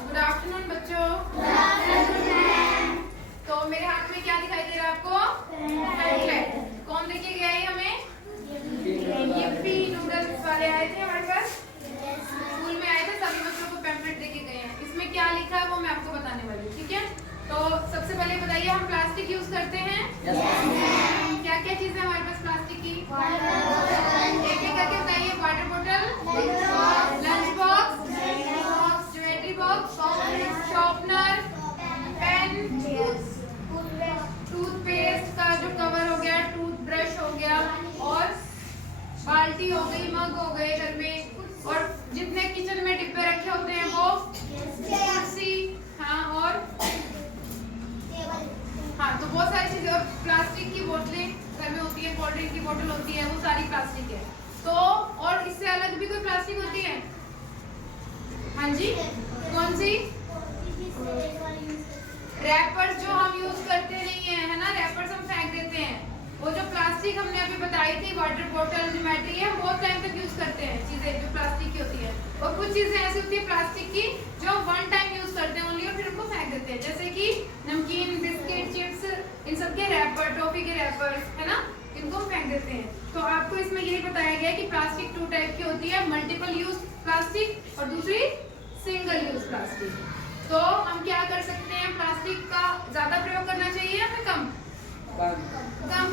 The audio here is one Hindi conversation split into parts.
गुड आफ्टरनून बच्चों। तो मेरे हाथ में क्या दिखाई दे रहा है आपको? पैम्फलेट। कौन देके गया है हमें? यिप्पी नूडल्स वाले आए थे हमारे पास, स्कूल में आए थे, सभी बच्चों को पैम्फलेट देके गए हैं। इसमें क्या लिखा है वो मैं आपको बताने वाली हूँ, ठीक है? तो सबसे पहले बताइए, हम प्लास्टिक यूज करते हैं? क्या क्या चीजें हमारे पास प्लास्टिक की? एक एक करके बताइए। वाटर बोतल, lunch box, jewellery box, sharpener, pen, toothpaste का जो कवर हो गया, टूथब्रश हो गया, और बाल्टी हो गई, मग हो गए घर में, और जितने किचन में डिब्बे रखे होते हैं वो कुर्सी, हाँ, और हाँ, तो बहुत सारी चीजें। और प्लास्टिक की बोतलें घर में होती है, कोल्ड ड्रिंक की बोतल होती है, वो सारी प्लास्टिक है। तो और इससे अलग भी कोई प्लास्टिक होती है? हाँ जी, कौन सी? रैपर्स जो हम यूज करते नहीं है ना, रैपर्स हम फेंक देते हैं। वो जो प्लास्टिक हमने अभी बताई थी, वाटर बोतल, ज्योमेट्री, है बहुत टाइम तक यूज करते हैं चीजें जो प्लास्टिक की होती है। और कुछ चीजें ऐसी होती है प्लास्टिक की जो हम वन टाइम यूज करते हैं ओनली, और फिर उनको फेंक देते हैं, जैसे कि नमकीन, बिस्किट, चिप्स, इन सब के रैपर, टॉफी के रैपर्स, है ना, इनको हम फेंक देते हैं। तो आपको इसमें यही बताया गया कि प्लास्टिक टू टाइप की होती है, मल्टीपल यूज प्लास्टिक और दूसरी सिंगल यूज प्लास्टिक। तो हम क्या कर सकते हैं, प्लास्टिक का ज्यादा प्रयोग करना चाहिए या फिर कम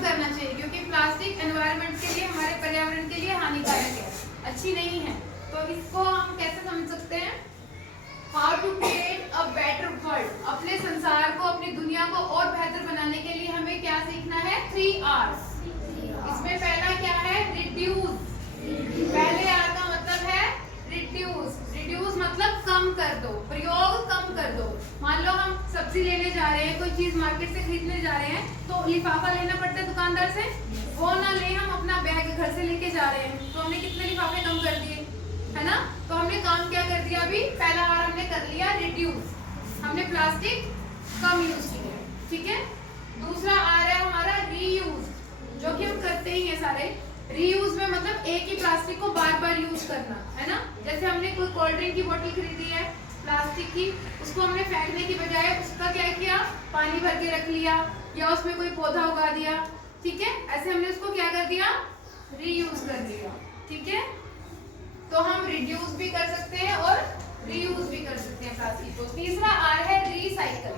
करना चाहिए, क्योंकि प्लास्टिक एनवायरनमेंट के लिए, हमारे पर्यावरण के लिए हानिकारक है, अच्छी नहीं है। तो इसको हम कैसे समझ सकते हैं? How to create a better world. अपने संसार को, अपनी दुनिया को और बेहतर बनाने के लिए हमें क्या सीखना है? 3 R's। इसमें पहला क्या है? रिड्यूस। पहले R का मतलब है रिड्यूस। रिड्यूस मतलब कम कर दो, प्रयोग कम कर दो। मान लो हम सब्जी लेने जा रहे हैं, कोई चीज मार्केट से खरीदने जा रहे हैं, तो लिफाफा लेना पड़ता है दुकानदार से, वो ना ले, हम अपना बैग घर से लेके जा रहे हैं, तो हमने कितने लिफाफे कम कर दिए, है ना? तो हमने काम क्या कर दिया? अभी पहला R हमने कर लिया रिड्यूस, हमने प्लास्टिक कम यूज किया, ठीक है? दूसरा R है हमारा रीयूज, जो कि हम करते ही है सारे। रीयूज में मतलब एक ही प्लास्टिक को बार बार यूज करना, है ना? जैसे हमने कोई कोल्ड ड्रिंक की बोतल खरीदी है प्लास्टिक की, उसको हमने फेंकने की बजाय उसका क्या किया? पानी भर के रख लिया, या उसमें कोई पौधा उगा दिया, ठीक है? ऐसे हमने उसको क्या कर दिया? रीयूज कर दिया, ठीक है? तो हम रिड्यूस भी कर सकते हैं और रीयूज भी कर सकते हैं प्लास्टिक को। तीसरा R है रीसाइकल।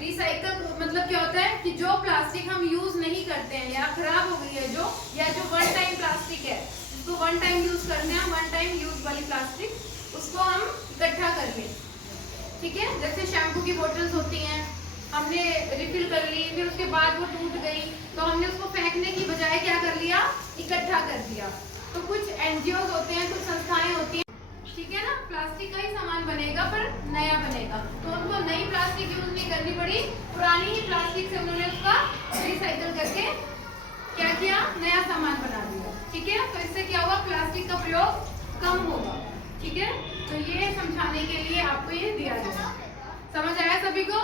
रीसाइकल मतलब क्या होता है कि जो प्लास्टिक हम यूज नहीं करते हैं या खराब हो गई है जो, या जो वन टाइम प्लास्टिक है, उसको वन टाइम यूज करना है, वन टाइम यूज वाली प्लास्टिक, उसको हम इकट्ठा कर लें, ठीक है? जैसे शैम्पू की बोतल्स होती हैं, हमने रिफिल कर ली, फिर उसके बाद वो टूट गई, तो हमने उसको फेंकने की बजाय क्या कर लिया? इकट्ठा कर दिया। तो कुछ एनजीओ होते हैं, कुछ संस्थाएं होती हैं, ठीक है ना, प्लास्टिक का ही सामान बनेगा पर नया बनेगा, तो उनको नई प्लास्टिक यूज नहीं करनी पड़ी, पुरानी ही प्लास्टिक से उन्होंने उसका रिसाइकल करके क्या किया? नया सामान बना दिया, ठीक है? तो इससे क्या हुआ? प्लास्टिक का प्रयोग कम होगा, ठीक है? तो ये समझाने के लिए आपको ये दिया गया। समझ आया सभी को?